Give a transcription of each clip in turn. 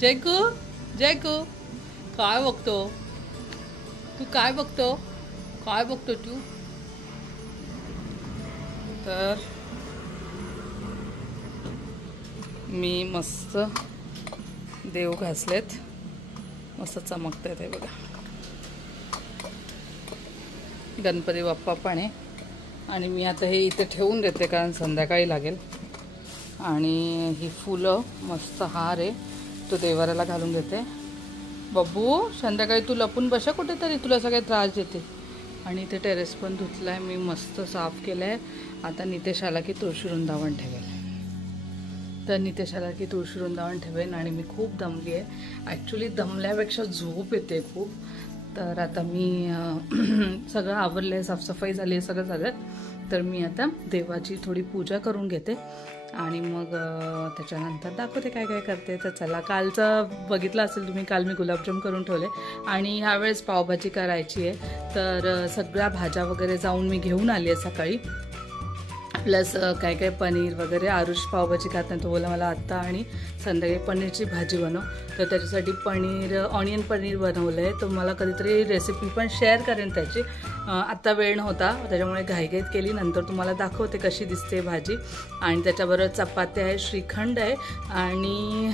जयकू जयकू काय बघतो तू? काय बघतो? काय बघतो तू? तर मी मस्त देव घासलेत, मस्त चमकते ते बघा. गणपती बाप्पा पण आहे आणि मी आता हे इथे ठेवून देते कारण संध्याकाळी लागेल. आणि ही फुलं मस्त हार आहे तो देवाऱ्याला घालून घेते. बब्बू संध्याकाळी तू लपून बसा कुठेतरी, तुला सगळे त्रास देते. आणि इथे टेरेस पण धुतला आहे मी, मस्त साफ केलं आहे. आता नितेश आला की तुळशी वृंदावन ठेवेल. तर नितेश आला की तुळशी वृंदावन ठेवेन. आणि मी खूप दमली आहे ॲक्च्युली, दमल्यापेक्षा झोप येते खूप. तर आता मी सगळं आवरलं आहे, साफसफाई झाली आहे, सगळं झालं. तर मी आता देवाची थोडी पूजा करून घेते आणि मग त्याच्यानंतर दाखवते काय काय करते. तर चला, कालचं बघितलं असेल तुम्ही, काल मी गुलाबजाम करून ठेवले आणि ह्यावेळेस पावभाजी करायची आहे. तर सगळ्या भाज्या वगैरे जाऊन मी घेऊन आली आहे सकाळी, प्लस काय काय पनीर वगैरे. आरुष पावभाजी खात नाही, तो बोला मला आत्ता आणि संध्याकाळी पनीरची भाजी बनव. तर त्याच्यासाठी पनीर, ऑनियन पनीर बनवलं आहे. तर मला कधीतरी रेसिपी पण शेअर करेन त्याची. आत्ता वेळ नव्हता त्याच्यामुळे घाईघाईत केली, नंतर तुम्हाला दाखवते कशी दिसते भाजी. आणि त्याच्याबरोबर चपाती आहे, श्रीखंड आहे आणि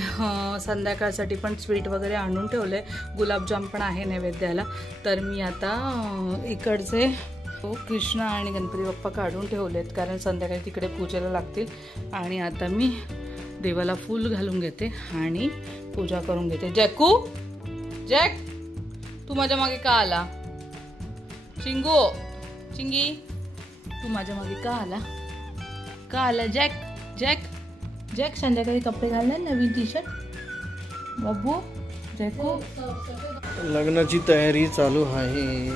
संध्याकाळसाठी पण स्वीट वगैरे आणून ठेवलं आहे. गुलाबजाम पण आहे नैवेद्याला. तर मी आता इकडचे कृष्ण आणि गणपती बाप्पा काढून ठेवलेत कारण संध्याकाळी तिकडे पूजेला लागतील. आणि आता मी देवाला फूल घालून घेते आणि पूजा करून घेते. जॅकू, जॅक तू माझ्या मागे का आला? चिंगू, चिंगी तू माझ्या मागे का आला? का आला जॅक? जॅक, जॅक संध्याकाळी कपडे घालणार नवीन टी शर्ट. बाबू, जॅकू लग्नाची तयारी चालू आहे,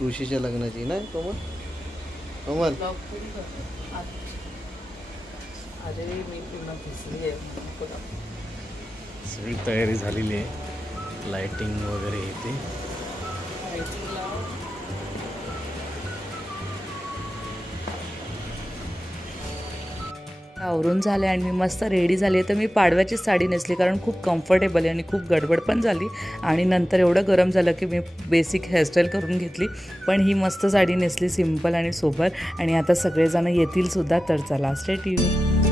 तुळशीच्या लग्नाची ना कोमल. कोमल अरे मी पूर्ण भिजली आहे. सगळी तयारी झालेली आहे, लाइटिंग वगैरे येते. आवरून झाले आणि मी मस्त रेडी झाली. तर मी पाडव्याची साडी नेसली कारण खूप कम्फर्टेबल आहे आणि खूप गडबड पण झाली. आणि नंतर एवढं गरम झालं की मी बेसिक हेअरस्टाईल करून घेतली, पण ही मस्त साडी नेसली सिम्पल आणि सोबर. आणि आता सगळेजण येतील सुद्धा. तर चला, स्टे ट्यून.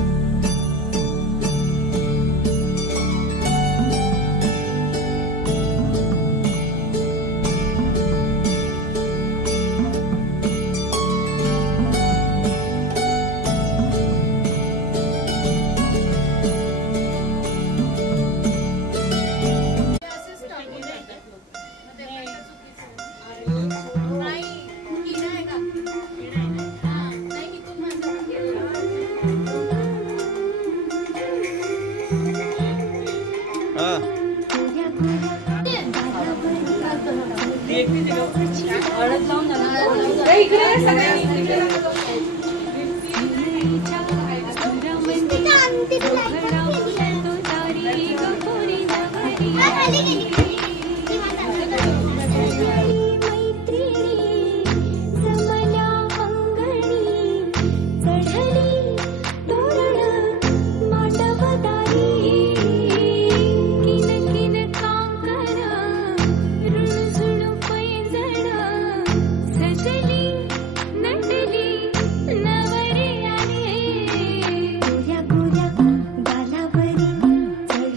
गोऱ्या गालावरी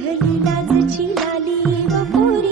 चढली लाजची लाली व पोरी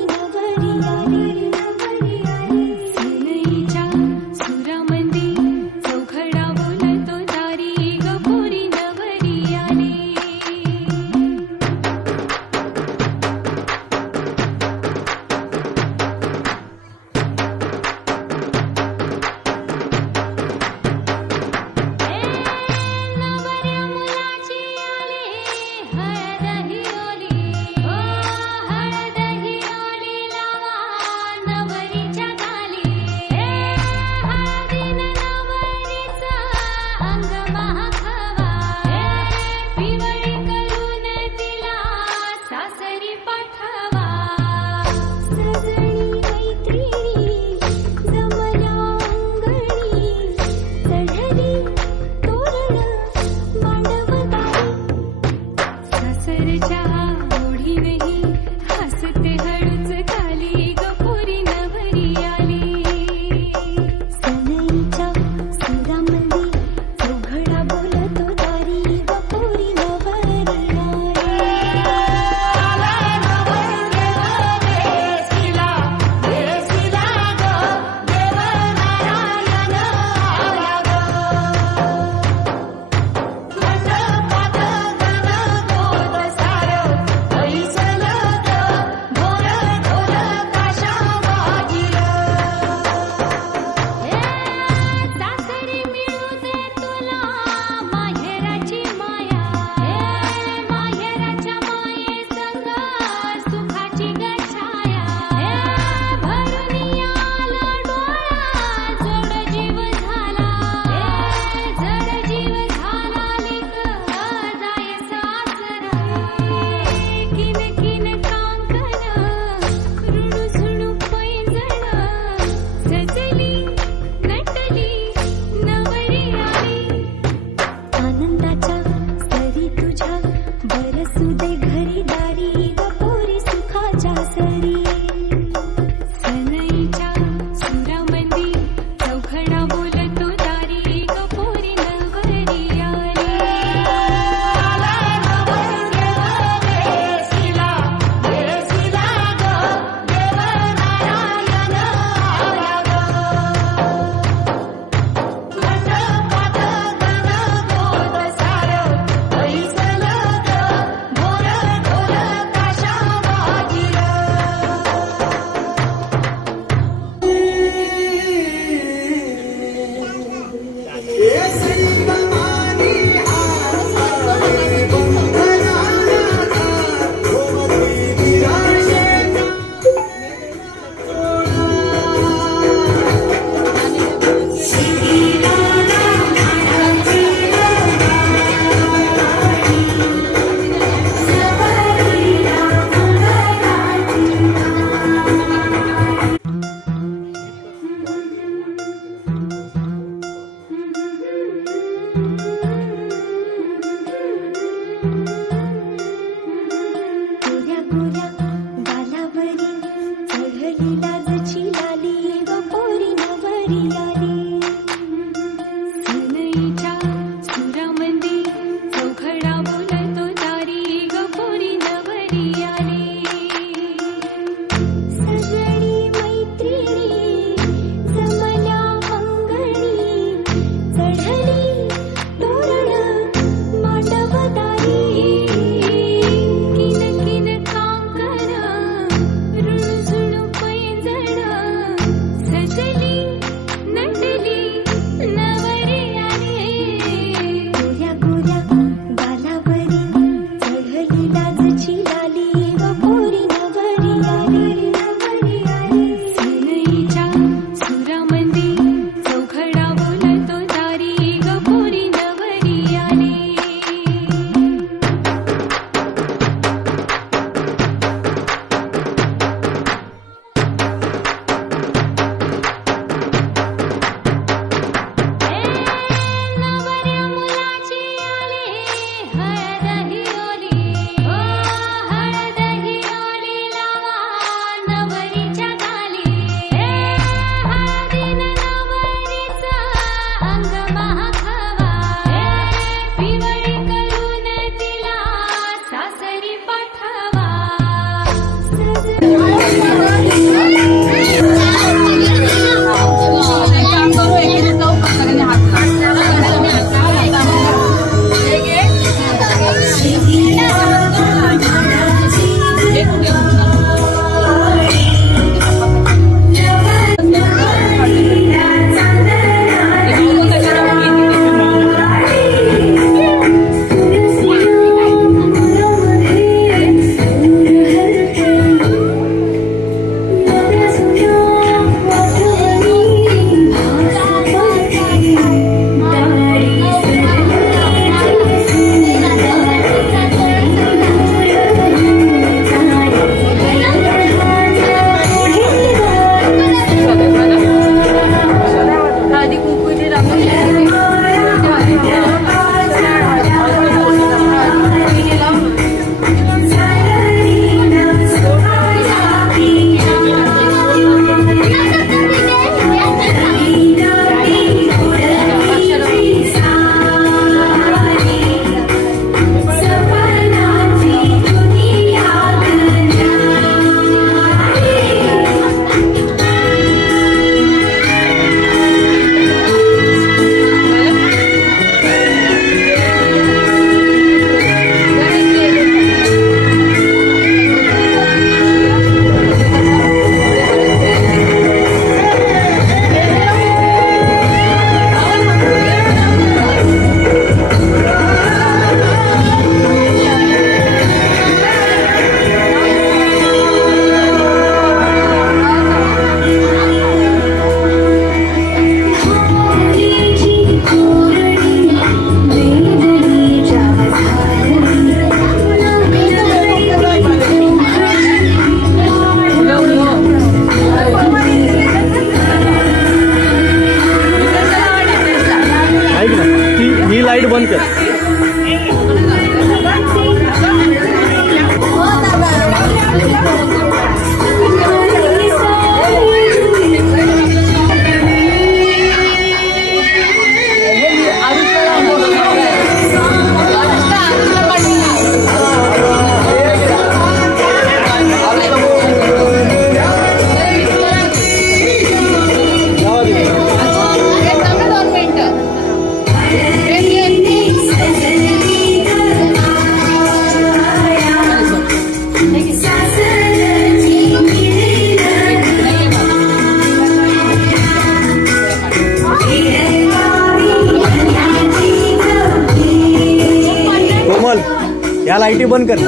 लाईटी बंद कर,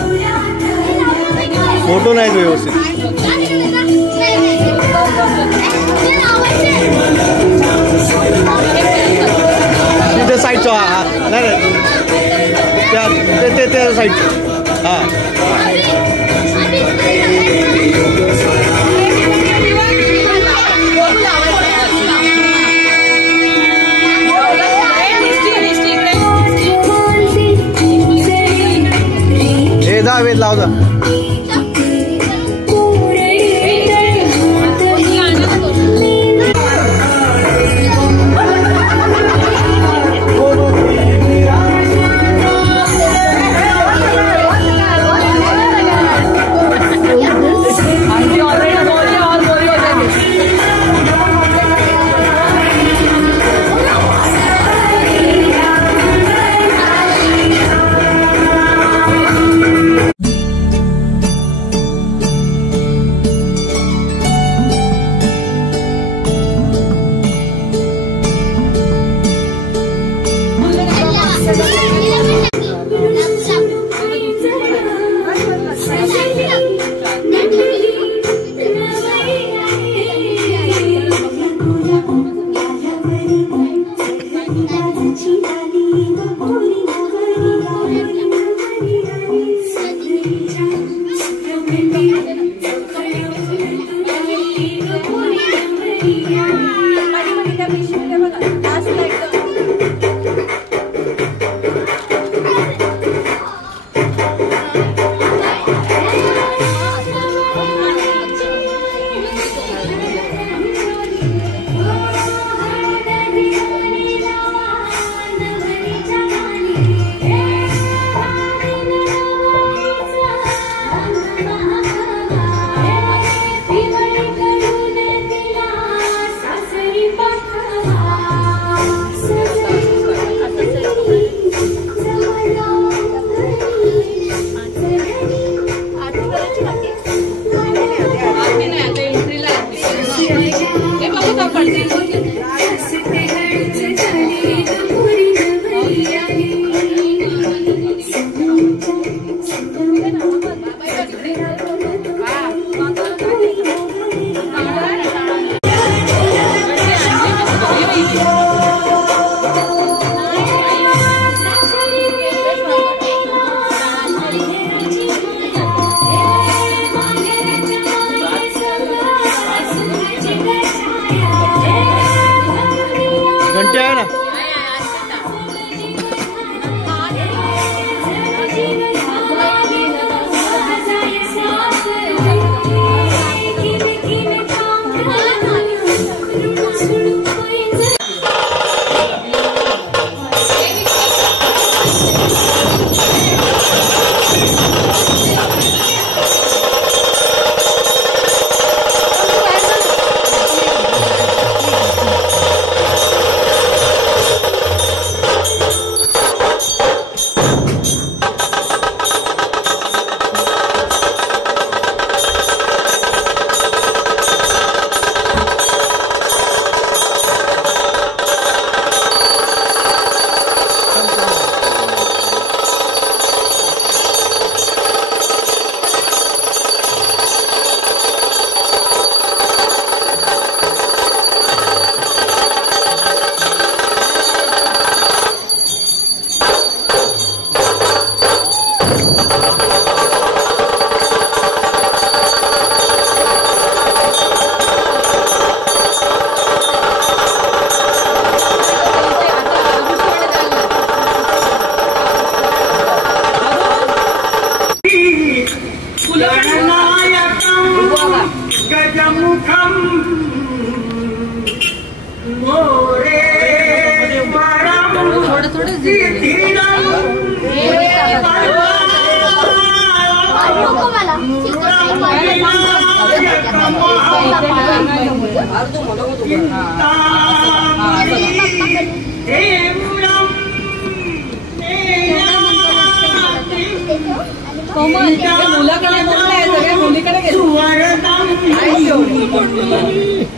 फोटो नाही व्यवस्थित. तिथे साईडचं, हा नाही त्या साईडचं, हा. हे जा वेद लाव जा.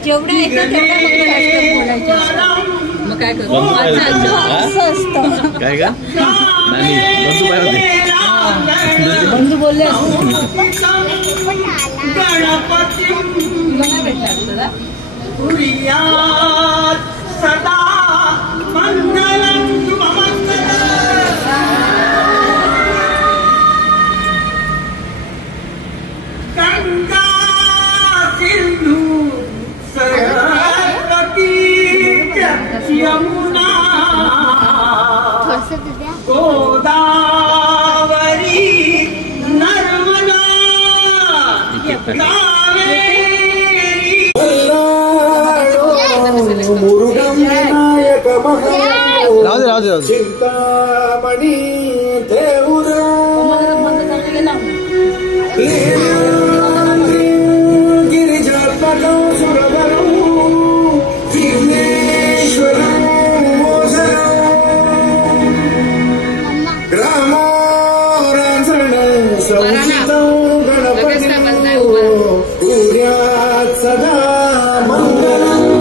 जेवढा येतं तेवढा मग काय करू काय का नाही बंधू काय होते बंधू बोलले सदा मंगलम गंगा सिंधु सरस्वती यमुना गोदावरी नर्मदा राहू चिंतामणी देऊर गिरिजात्मकं सुरवरं विघ्नेश्वरं ग्रामोरांजनं संचितं गणपतिं कुर्यात् सदा मंगलम्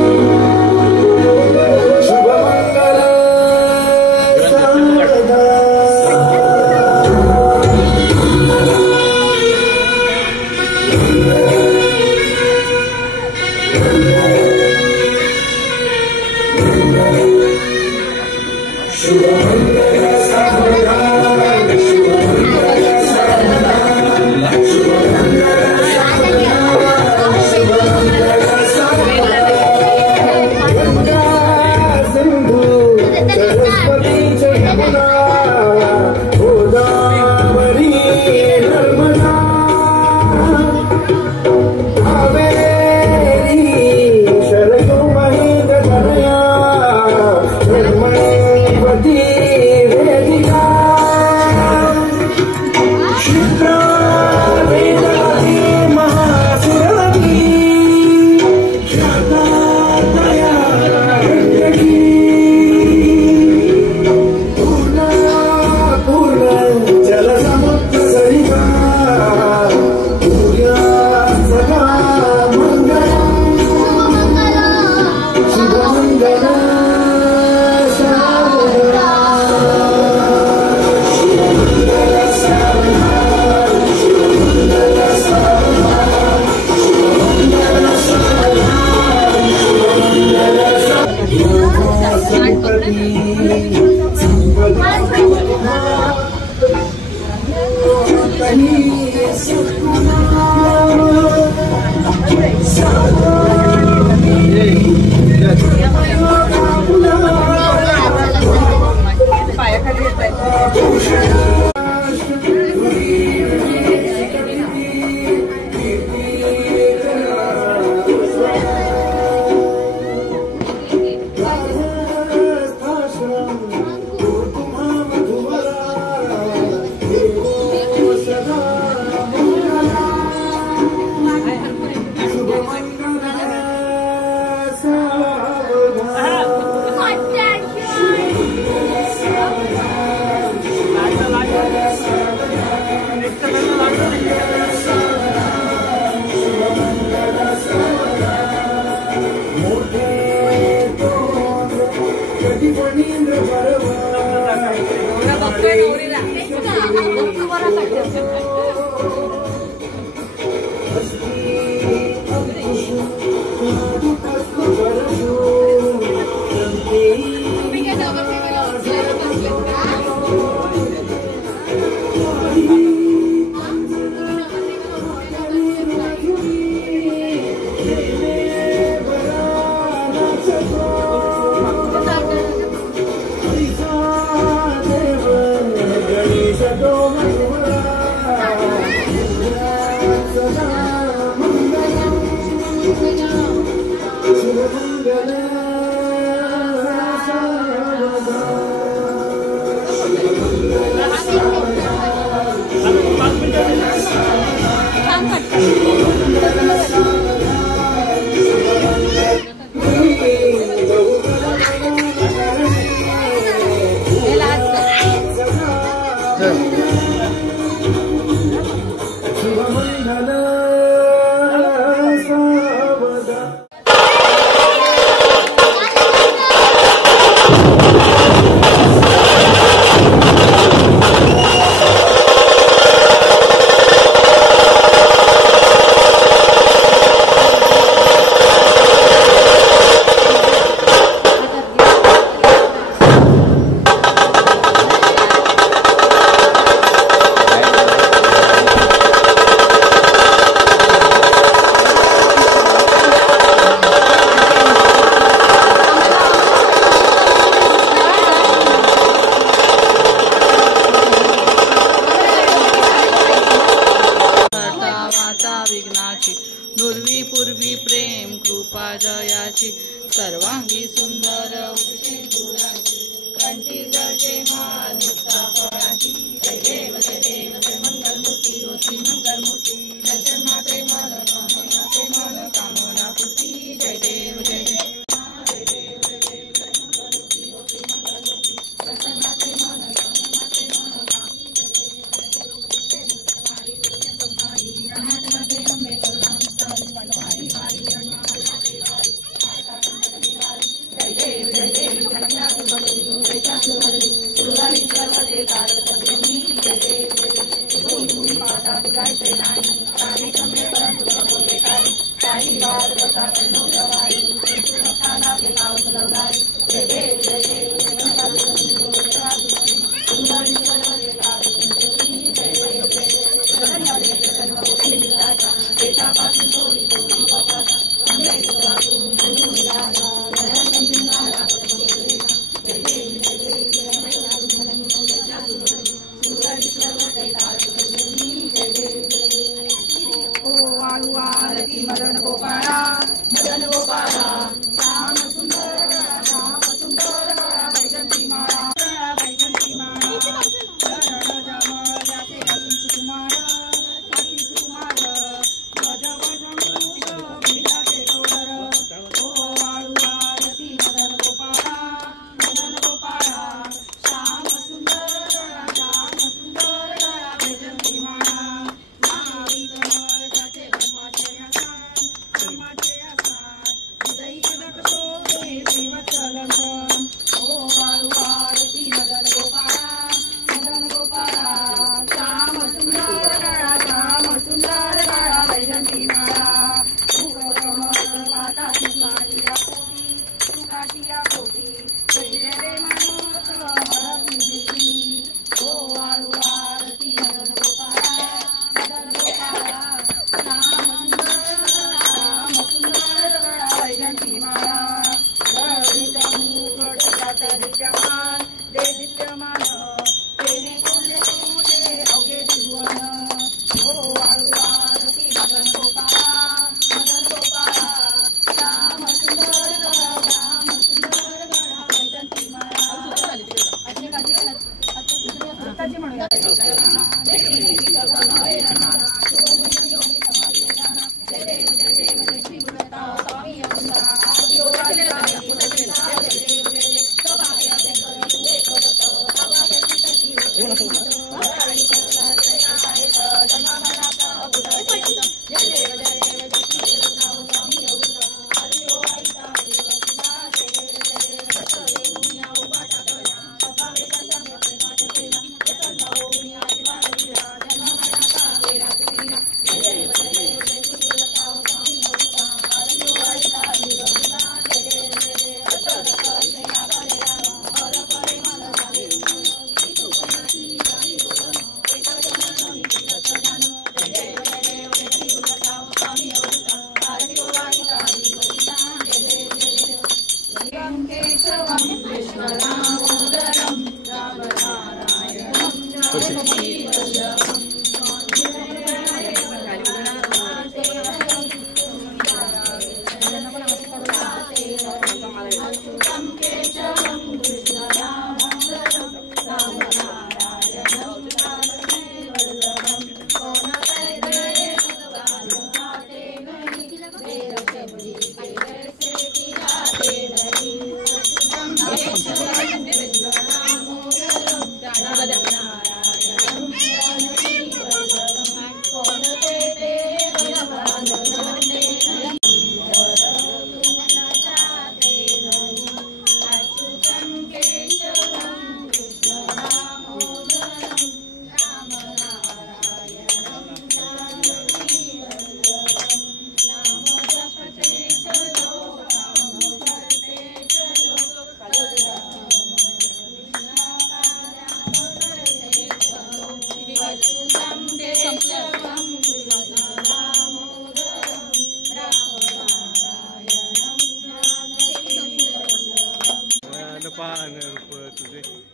नुर्वी पूर्वी प्रेम कृपा जयाची सर्वांगी सुंदर कंठी जळते माल मुक्ता फळाची जय देव जय देव जय मंगलमूर्ती होती मंगलमूर्ती दर्शनाचे मन कामनाचे मन कामना पूर्ती जय देव जय देव मदन गोपाळा श्याम सुंदर वैजंती माळा वैजंती माळा सुकुमार अति सुकुमार वज ओ आळुवारती मदन गोपाळा श्याम सुंदर वैजंती माळा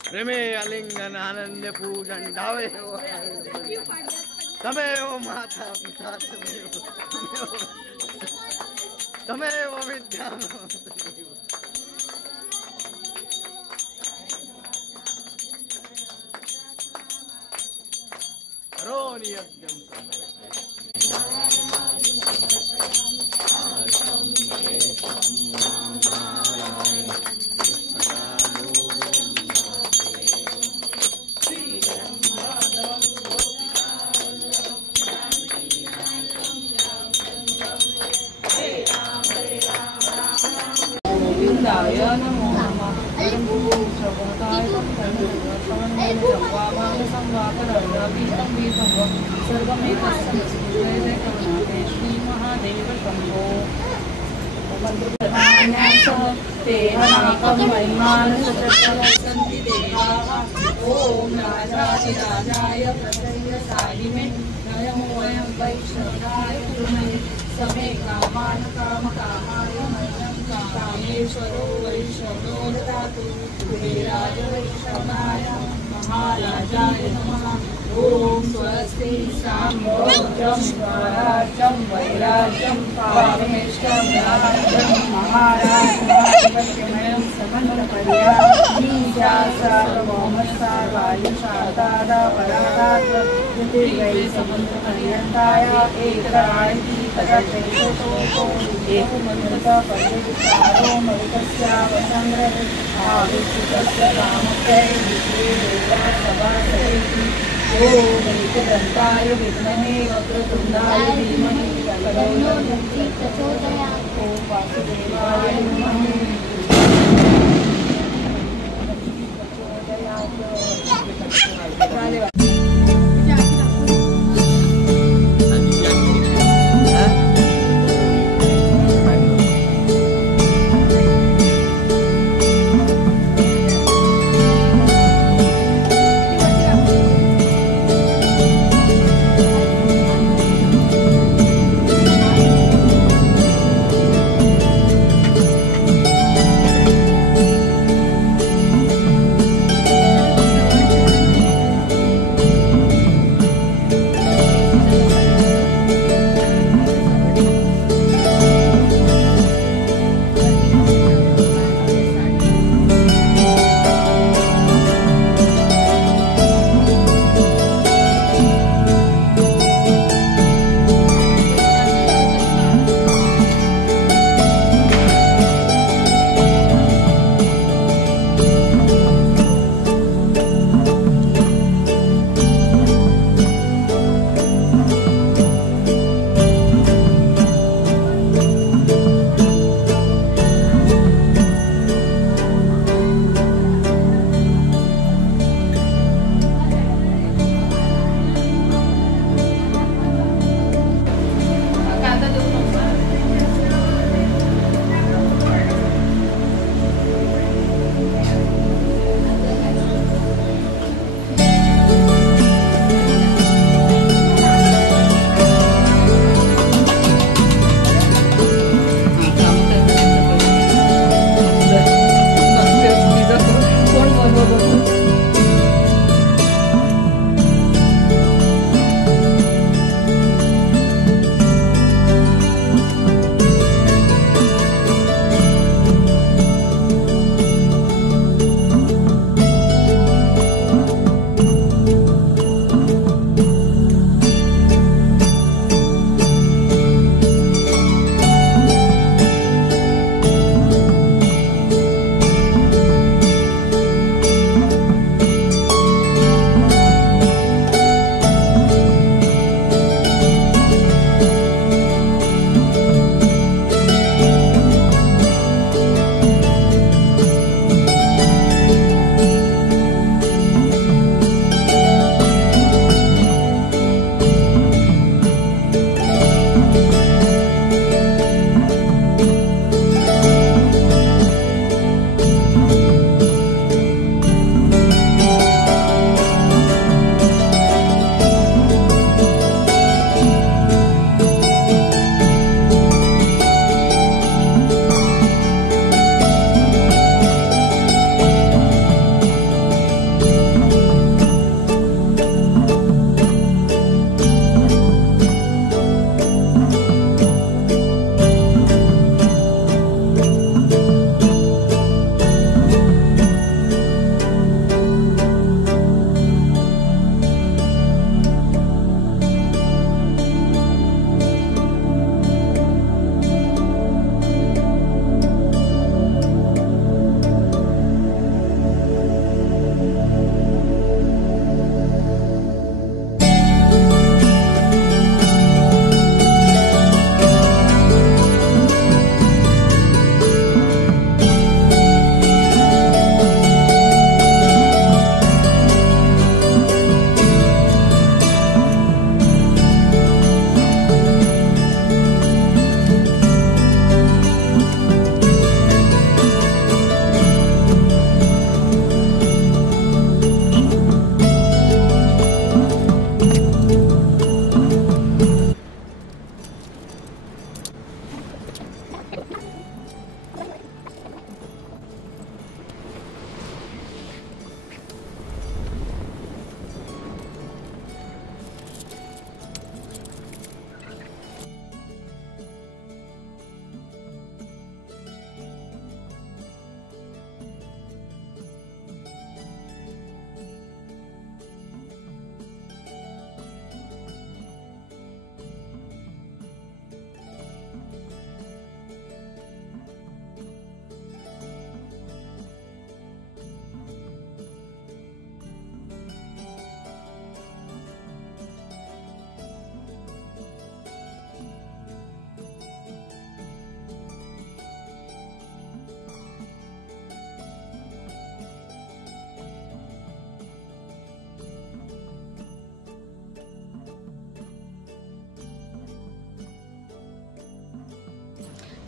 प्रेमे आलिंगन आनंद पूजन डावे तमेव माता पिता तमेव तमेव विद्याम् करोमि यज्ञम् गोविंदाय नमो नमः। श्रवणाय सर्वमेतस्मै श्री महादेव शंभो। तेहनाकं महिमानसचक्रसन्ति देवाः। ॐ राजाधिराजाय प्रसय्यसायिने नमो वयं वैष्णवाय गुरुवे समे कामान् कामकामाय मह्यं कामेश्वरो वैष्णवो ददातु। कुबेराय वैष्णवाय महाराजाय नमः। ॐ स्वस्ति साम्राज्यं स्वराज्यं वैराज्यं पारमेष्टं राज्यं महाराष्ट्रमयं समन्वपर्या नीचा सार्वभौमस्था वायुशातादा परादात् पृथिवै समुद्रपर्यन्ताय एकरायति तदशेषतो एकमनुता परिविचारो मरुतस्यावसङ्ग्रहे आविष्कृतस्य कामकै विश्वेदेवसभासैति। ॐ एकदन्ताय विद्महे वक्रतुण्डाय धीमहि तन्नो प्रचोदयात्। ॐ वासुदेवाय नमः।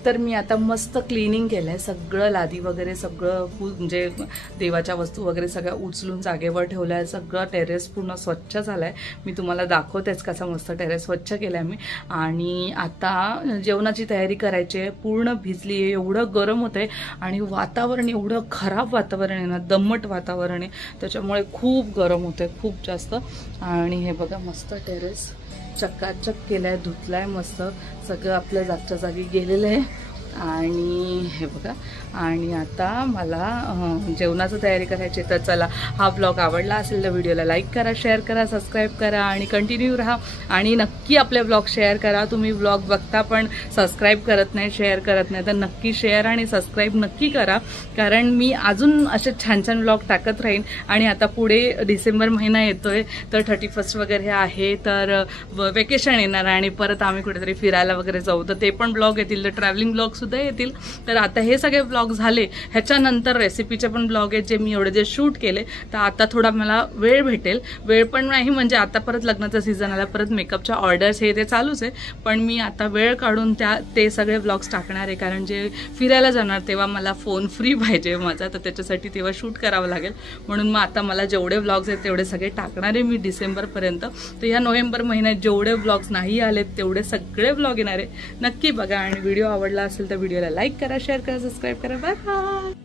तर मी आता मस्त क्लिनिंग केलंय, सगळं लादी वगैरे सगळं म्हणजे देवाच्या वस्तू वगैरे सगळ्या उचलून जागेवर ठेवल्या, सगळं टेरेस पूर्ण स्वच्छ झालाय. मी तुम्हाला दाखवतेच कसा मस्त टेरेस स्वच्छ केलाय मी. आणि आता जेवणाची तयारी करायची आहे. पूर्ण भिजली आहे, एवढं गरम होतंय आणि वातावरण एवढं खराब वातावरण आहे ना, दम्मट वातावरण आहे, त्याच्यामुळे खूप गरम होतंय खूप जास्त. आणि हे बघा मस्त टेरेस चकाचक केलाय, धुतलाय मस्त, सगळं आपल्या जागच्या जागी गेलेलं आहे. आणि हे बघा, आणि आता मला जेवणाची तयारी करायची. तर चला, हा ब्लॉग आवडला असेल तर व्हिडिओला लाईक करा, शेअर करा, सबस्क्राईब करा आणि कंटिन्यू राहा. आणि नक्की आपले ब्लॉग शेअर करा. तुम्ही ब्लॉग बघता पण सबस्क्राईब करत नाही, शेअर करत नाही, तर नक्की शेअर आणि सबस्क्राईब नक्की करा, कारण मी अजून असे छान छान ब्लॉग टाकत राहीन. आणि आता पुढे डिसेंबर महिना येतोय, तर 31 वगैरे आहे, तर वेकेशन येणार आणि परत आम्ही कुठेतरी फिरायला वगैरे जाऊ, तर ते पण ब्लॉग येतील, तर ट्रॅव्हलिंग ब्लॉग सुद्धा येतील. तर आता हे सगळे ब्लॉग झाले, ह्याच्यानंतर रेसिपीचे पण ब्लॉग आहेत जे मी एवढे जे शूट केले. तर आता थोडा मला वेळ भेटेल, वेळ पण नाही म्हणजे आता परत लग्नाचा सीझन आला, परत मेकअपच्या ऑर्डर्स हे ते चालूच आहे, पण मी आता वेळ काढून ते सगळे ब्लॉग्स टाकणार आहे, कारण जे फिरायला जाणार तेव्हा मला फोन फ्री पाहिजे माझा, तर त्याच्यासाठी तेव्हा शूट करावं लागेल. म्हणून मग आता मला जेवढे ब्लॉग्स आहेत तेवढे सगळे टाकणार आहे मी डिसेंबरपर्यंत. तर ह्या नोव्हेंबर महिन्यात जेवढे ब्लॉग्स नाही आलेत तेवढे सगळे ब्लॉग येणार आहे. नक्की बघा आणि व्हिडिओ आवडला असेल तर व्हिडिओला लाईक करा, शेअर करा, सबस्क्राईब करा. Bye bye.